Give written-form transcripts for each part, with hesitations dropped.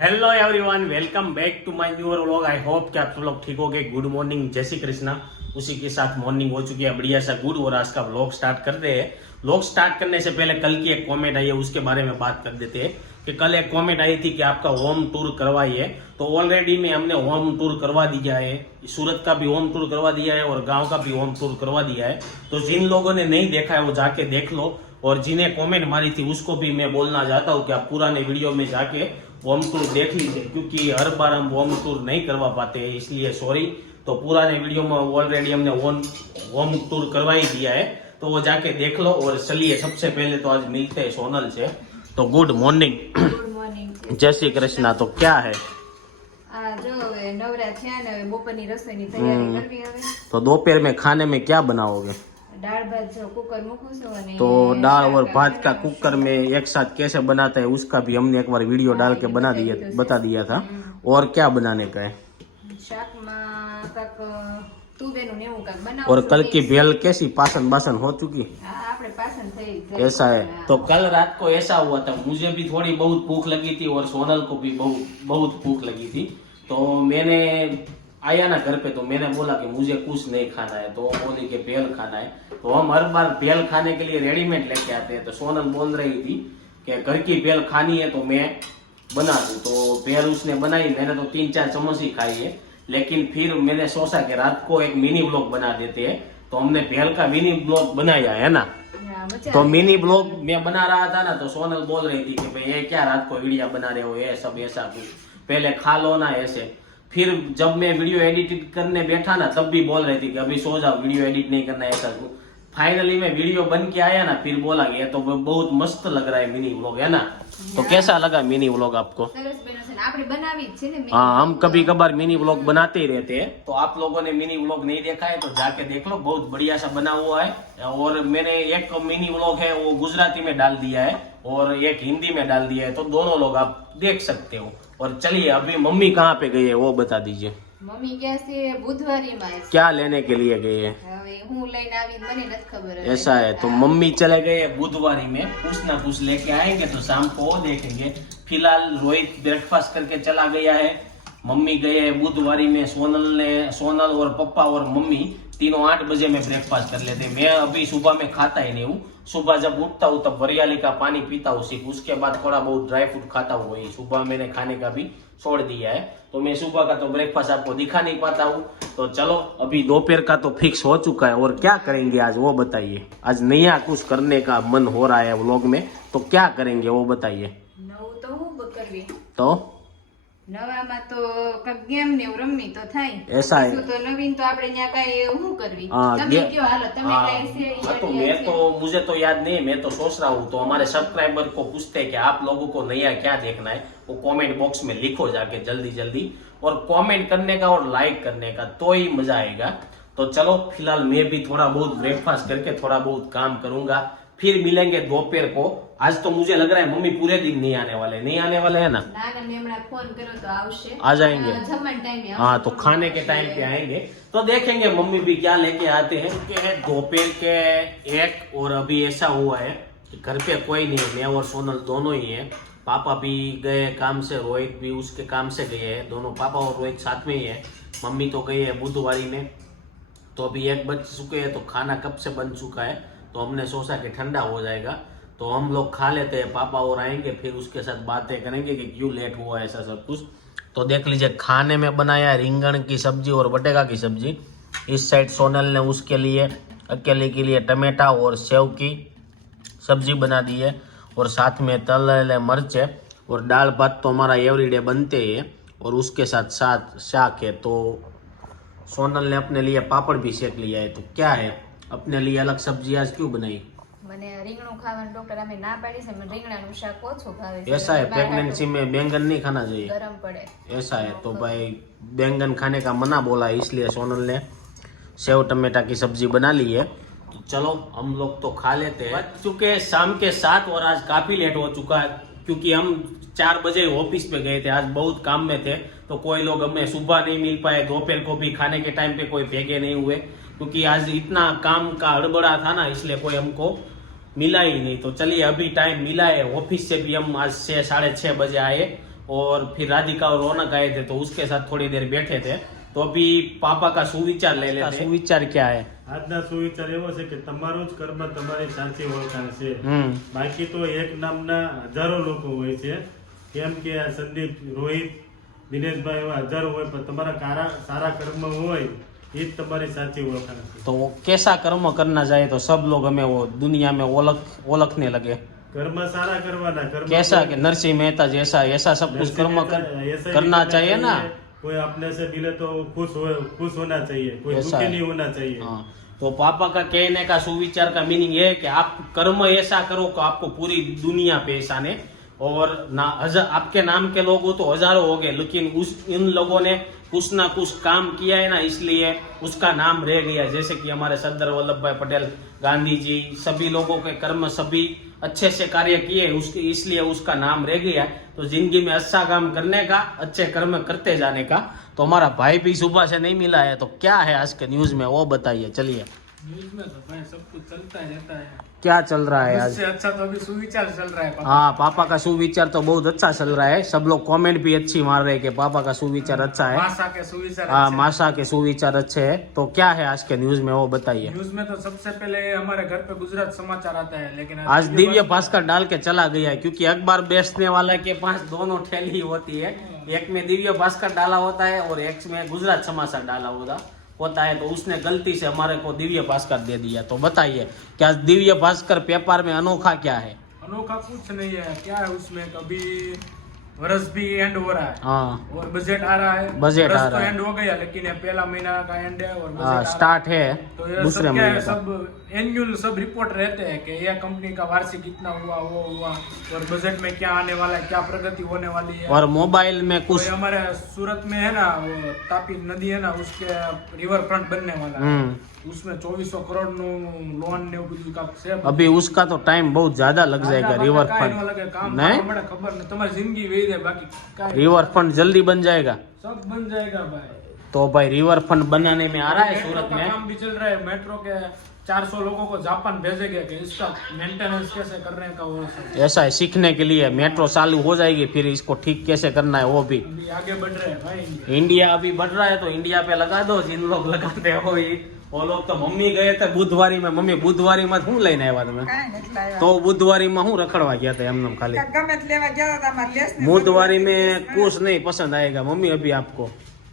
Hello everyone, welcome back to my new vlog. I hope कि आप सब लोग ठीक हो गए। गुड मॉर्निंग, जय श्री कृष्णा। उसी के साथ मॉर्निंग हो चुकी है, बढ़िया सा गुड। और आज का व्लॉग स्टार्ट कर रहे हैं। व्लॉग स्टार्ट करने से पहले कल की एक कमेंट आई है, उसके बारे में बात कर देते हैं कि कल एक कमेंट आई थी कि आपका होम टूर करवाइए। तो ऑलरेडी में हमने होम टूर करवा दिया है, सूरत का भी होम टूर करवा दिया है और गाँव का भी होम टूर करवा दिया है। तो जिन लोगों ने नहीं देखा है वो जाके देख लो। और जिन्हें कमेंट मारी थी उसको भी मैं बोलना चाहता हूँ कि आप पुराने वीडियो में जाके होम टूर देख लीजिए, क्योंकि हर बार हम होम टूर नहीं करवा पाते हैं, इसलिए सॉरी। तो पुराने वीडियो में ऑलरेडी हमने होम टूर करवा ही दिया है, तो वो जाके देख लो। और चलिए, सबसे पहले तो आज मिलते हैं सोनल से। तो गुड मॉर्निंग। Good morning. जय श्री कृष्णा। तो क्या है जो હવે નવરા થયા ને હવે બપોરની રસોઈની તૈયારી કરવી હવે। तो दोपहर में खाने में क्या बनाओगे? દાળ ભાત જો કુકર મૂકું છું અને तो दाल और શાક भात का બનાવું कुकर છું। में एक साथ कैसे बनाते हैं उसका भी हमने एक बार वीडियो डाल के बता दिया था। और क्या बनाने का है? શાકમાં કાક તુવેરનું ને એવું કાક બનાવું और છું। कल की बेल कैसी पासन बासन हो चुकी? હા, આપણે પાછળ થઈ જાય। ऐसा है। तो कल रात को ऐसा हुआ था, मुझे भी थोड़ी बहुत भूख लगी थी और सोनल को भी बहुत भूख लगी थी। तो मैंने आया ना घर पे, तो मैंने बोला कि मुझे कुछ नहीं खाना है, तो वो बोली कि भेल खाना है। तो हम हर बार भेल खाने के लिए रेडीमेड लेके आते हैं। तो सोनल बोल रही थी कि घर की भेल खानी है तो मैं बना दूं। तो भेल उसने बनाई, मैंने तो 3-4 चम्मच ही खाई है। लेकिन फिर मैंने सोचा कि रात को एक मिनी ब्लॉग बना देते हैं, तो हमने भेल का मिनी ब्लॉग बनाया है ना। હા, મજા तो આવે। मिनी ब्लॉग मैं बना रहा था ना, तो सोनल बोल रही थी कि भाई ये क्या रात को वीडियो बना रहे हो, ये सब ऐसा कुछ, पहले खा लो ना ऐसे। फिर जब मैं वीडियो एडिट करने बैठा ना, तब भी बोल रही थी कि अभी सो जाओ, वीडियो एडिट नहीं करना है ऐसा कुछ। फाइनली में वीडियो बन के आया ना, फिर बोला कि ये तो बहुत मस्त लग रहा है मिनी व्लॉग, है ना। तो कैसा लगा मिनी व्लॉग आपको? સરસ બન્યો છે ને આપણે બનાવી જ છે ને mini हाँ, हम vlog। कभी कभार मिनी व्लॉग बनाते ही रहते हैं। तो आप लोगों ने मिनी व्लॉग नहीं देखा है तो जाके देख लो, बहुत बढ़िया सा बना हुआ है। और मैंने एक मिनी व्लॉग है वो गुजराती में डाल दिया है और एक हिंदी में डाल दिया है, तो दोनों लोग आप देख सकते हो। और चलिए, अभी मम्मी कहाँ पे गई है वो बता दीजिए। મમ્મી ગયા છે બુધવારીમાં છે। क्या लेने के लिए गई है? હવે હું લઈને આવી મને નથી ખબર હવે। ऐसा है। तो मम्मी चले गए बुधवारी में, कुछ ना कुछ लेके आएंगे तो शाम को वो देखेंगे। फिलहाल रोहित ब्रेकफास्ट करके चला गया है, मम्मी गए हैं बुधवारी में। सोनल और पप्पा और मम्मी तीनों 8 बजे में ब्रेकफास्ट कर लेते हैं। मैं अभी सुबह में खाता ही नहीं हूँ। सुबह जब उठता हूँ तब वरियाली का पानी पीता हूँ सिर्फ, उसके बाद थोड़ा बहुत ड्राई फ्रूट खाता हूँ। वही सुबह मैंने खाने का भी छोड़ दिया है, तो मैं सुबह का तो ब्रेकफास्ट आपको दिखा नहीं पाता हूँ। तो चलो, अभी दोपहर का तो फिक्स हो चुका है। और क्या करेंगे आज वो बताइए। आज नया कुछ करने का मन हो रहा है व्लॉग में, तो क्या करेंगे वो बताइए। નવું તો હું કરવી तो નવામાં તો કાંઈક ગેમ ને એવું રમવી તો થાય। ऐसा है। બીજું તો નવીન તો આપણે ન્યા કાંઈ હું કરવી। हाँ, તમે કયો હાલો, તમે हाँ, કાંઈ છે हाँ, तो idea मैं છે? तो मुझे तो याद नहीं है, मैं तो सोच रहा हूँ। तो हमारे सब्सक्राइबर को पूछते हैं कि आप लोगों को नया क्या देखना है, वो कमेंट बॉक्स में लिखो जाके जल्दी जल्दी। और कमेंट करने का और लाइक करने का, तो ही मजा आएगा। तो चलो, फिलहाल मैं भी थोड़ा बहुत ब्रेकफास्ट करके थोड़ा बहुत काम करूंगा, फिर मिलेंगे दोपहर को। आज तो मुझे लग रहा है मम्मी पूरे दिन नहीं आने वाले है ना। ના ના મેં હમણાં ફોન કર્યો તો આવશે। आ जाएंगे। જમણ ટાઈમે हाँ, तो खाने के टाइम पे आएंगे, तो देखेंगे मम्मी भी क्या लेके आते हैं। कि दोपहर के 1 और अभी ऐसा हुआ है कि घर पे कोई नहीं है, मैं और सोनल दोनों ही है। पापा भी गए काम से, रोहित भी उसके काम से गए हैं, दोनों पापा और रोहित साथ में ही है। मम्मी तो गई है बुधवारी में। तो अभी 1 बज चुके हैं, तो खाना कब से बन चुका है, तो हमने सोचा कि ठंडा हो जाएगा तो हम लोग खा लेते हैं। पापा और आएंगे, फिर उसके साथ बातें करेंगे कि क्यों लेट हुआ ऐसा सब कुछ। तो देख लीजिए, खाने में बनाया रिंगण की सब्जी और बटेका की सब्जी। इस साइड सोनल ने उसके लिए अकेले के लिए टमाटा और सेव की सब्जी बना दी है, और साथ में तले मिर्च है। और दाल भात तो हमारा एवरीडे बनते हैं, और उसके साथ शाक है। तो सोनल ने अपने लिए पापड़ भी सेक लिया है। तो क्या है, अपने लिए अलग सब्जी आज क्यों बनाई? મને રીંગણું ખાવાનું ડોક્ટર અમે ના પાડી છે। મને રીંગણાનું શાક ઓછું ભાવે છે। ऐसा है, મારા प्रेगनेंसी में बैंगन नहीं खाना चाहिए, હાટુ ગરમ પડે। ऐसा है। तो भाई बैंगन खाने का मना बोला है, इसलिए सोनल ने सेव टमाटा की सब्जी बना ली है। तो चलो, हम लोग तो खा लेते हैं। बज चुके शाम के 7 और आज काफी लेट हो चुका है, क्योंकि हम 4 बजे ऑफिस पे गए थे। आज बहुत काम में थे, तो कोई लोग हमें सुबह नहीं मिल पाए, दोपहर को भी खाने के टाइम पे कोई भेगे नहीं हुए, क्योंकि आज इतना काम का हड़बड़ा था ना, इसलिए कोई हमको मिला ही नहीं। तो चलिए, अभी टाइम मिला है, ऑफिस से भी हम आज 6-6:30 बजे आए और फिर राधिका और रौनक आए थे तो उसके साथ थोड़ी देर बैठे थे। तो अभी पापा का सुविचार ले लेते हैं। सुविचार क्या है? આજના સુવિચાર એવો છે કે તમારું જ કર્મ તમારી સાચી ઓળખાણ છે। બાકી તો એક નામના હજારો લોકો હોય છે, કેમ કે આ સંદીપ, રોહિત, દિનેશભાઈ એવા હજારો હોય, પણ તમારા સારા કર્મ હોય એ જ તમારી સાચી ઓળખાણ છે। तो कैसा कर्म करना चाहिए तो सब लोग हमें वो दुनिया में ओळखने लगे? કર્મ સારા કરવાના। કર્મ कैसा कि नरसिंह मेहता जैसा ऐसा सब कुछ कर्म ऐसा ही करना चाहिए ना। कोई अपने से मिले तो खुश होना चाहिए, कोई ऐसा दुखी है। नहीं होना चाहिए। हाँ, तो पापा का कहने का सुविचार का मीनिंग ये है कि आप कर्म ऐसा करो कि आपको पूरी दुनिया पहचाने। और ना आपके नाम के लोग हो तो हजारों हो गए, लेकिन इन लोगों ने कुछ ना कुछ काम किया है ना, इसलिए उसका नाम रह गया। जैसे कि हमारे सरदार वल्लभ भाई पटेल, गांधी जी, सभी लोगों के कर्म सभी अच्छे से कार्य किए, उसके इसलिए उसका नाम रह गया। तो जिंदगी में अच्छा काम करने का, अच्छे कर्म करते जाने का। तो हमारा भाई भी सुबह से नहीं मिला है, तो क्या है आज के न्यूज में वो बताइए। चलिए, न्यूज में तो भाई सब कुछ चलता ही रहता है। क्या चल रहा है आज? इससे अच्छा तो अभी सुविचार चल रहा है पापा। हाँ, पापा का सुविचार तो बहुत अच्छा चल रहा है। सब लोग कमेंट भी अच्छी मार रहे हैं कि पापा का सुविचार अच्छा है। मासा के सुविचार हाँ, अच्छे हैं। मासा के सुविचार अच्छे है। तो क्या है आज के न्यूज में वो बताइए। न्यूज में तो सबसे पहले हमारे घर पे गुजरात समाचार आता है, लेकिन आज दिव्य भास्कर डाल के चला गया है, क्योंकि अखबार बेचने वाला के पास दोनों ठेली होती है। एक में दिव्य भास्कर डाला होता है और एक में गुजरात समाचार डाला होता है। तो उसने गलती से हमारे को दिव्य भास्कर दे दिया। तो बताइए क्या दिव्य भास्कर पेपर में अनोखा क्या है? अनोखा कुछ नहीं है। क्या है उसमें, कभी वर्ष भी एंड हो रहा है हाँ, और बजट आ रहा है। बजट वर्ष आ तो रहा है। एंड हो गया, लेकिन ये पहला महीना का एंड है और बजट आ रहा है। स्टार्ट है तो ये दूसरे सब क्या है, महीने का। सब एनुअल सब रिपोर्ट रहते हैं कि यह कंपनी का वार्षिक कितना हुआ, वो हुआ, और बजट में क्या आने वाला है, क्या प्रगति होने वाली है। और मोबाइल में तो कुछ हमारे सूरत में है ना, वो तापी नदी है ना, उसके रिवर फ्रंट बनने वाला है। उसमें 2400 करोड़ નું લોન ને એવું બધું કાક છે। अभी उसका तो टाइम बहुत ज्यादा लग जाएगा। रिवर કાંઈ ન फ्रंट લાગે, કામ नहीं, મને ખબર નહીં, તમારી જિંદગી વહી જાય, બાકી કાંઈ रिवर फ्रंट जल्दी बन जाएगा। सब बन जाएगा भाई। तो भाई रिवर फ्रंट बनाने में आ रहा है मेट्रो सूरत का में। काम भी चल रहा है। मेट्रो के 400 लोगों को जापान भेजेंगे कि इसका मेंटेनेंस कैसे करने का, वो सब ऐसा है, सीखने के लिए मेट्रो चालू हो जाएगी, फिर इसको ठीक कैसे करना है वो भी। अभी आगे बढ़ रहे हैं भाई इंडिया। इंडिया अभी बढ़ रहा है तो इंडिया पे लगा दो। जिन लोग लगाते हो वो लोग तो मम्मी गए थे बुधवारी में। मम्मी बुधवारी में શું લઈને આવ્યા તમે? કાંઈ નથી લાવ્યા. તો बुधवारी में હું रखड़वा गया था एमनेम खाली। ગમે તે લેવા ગયા હતા અમારે લેસ ને बुधवारी में कुछ नहीं पसंद आएगा मम्मी अभी आपको।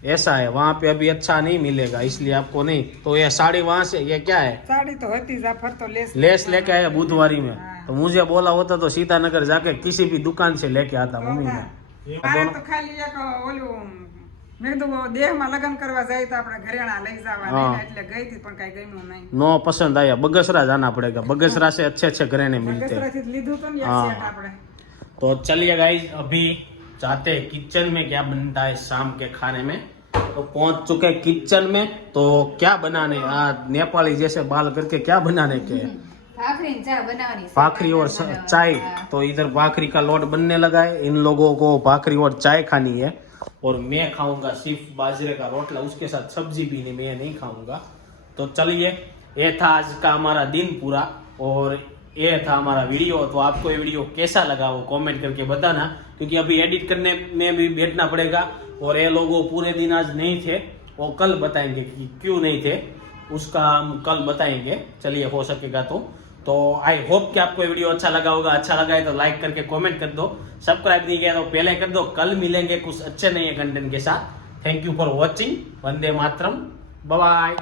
ऐसा है, वहाँ पे अभी अच्छा नहीं मिलेगा, इसलिए आपको नहीं। तो ये साड़ी वहाँ से, ये क्या है? સાડી તો હતી જ, આ ફરતો લેસ लेस लेके आया बुधवारी में। तो मुझे बोला होता तो सीतानगर जाके किसी भी दुकान से लेके आता मम्मी ने। મારે તો ખાલી એક ઓલું મેં કીધું દેહમાં લગ્ન કરવા જાય તો આપણે ઘરેણા લઈ જવા હા. એટલે ગઈ હતી પણ કાંઈ ગમ્યું નહીં। नो पसंद आया बगसरा जाना पड़ेगा। बगसरा से अच्छे अच्छे घरेने मिलते हैं। બગસરાથી જ લીધું હતું ને એક હા. સેટ આપણે। तो चलिए गाइस, अभी जाते हैं किचन में क्या बनता है शाम के खाने में। तो पहुंच चुके किचन में। तो क्या बनाने, नेपाली जैसे बाल करके क्या बनाने के हैं? ભાખરી ને ચા બનાવવાની છે। भाखरी और चाय। तो इधर भाखरी का लोट बनने लगा है। इन लोगों को भाखरी और चाय खानी है और मैं खाऊंगा सिर्फ बाजरे का रोटला, उसके साथ सब्जी भी नहीं, मैं नहीं खाऊंगा। तो चलिए, ये था आज का हमारा दिन पूरा और ये था हमारा वीडियो। तो आपको ये वीडियो कैसा लगा वो कमेंट करके बताना, क्योंकि अभी एडिट करने में भी बैठना पड़ेगा। और ये लोगों पूरे दिन आज नहीं थे, वो कल बताएंगे कि क्यों नहीं थे, उसका हम कल बताएंगे। चलिए, हो सकेगा तो आई होप कि आपको ये वीडियो अच्छा लगा होगा। अच्छा लगा है तो लाइक करके कमेंट कर दो। सब्सक्राइब नहीं किया तो पहले कर दो। कल मिलेंगे कुछ अच्छे नए कंटेंट के साथ। Thank you for watching. Vande Mataram, bye bye.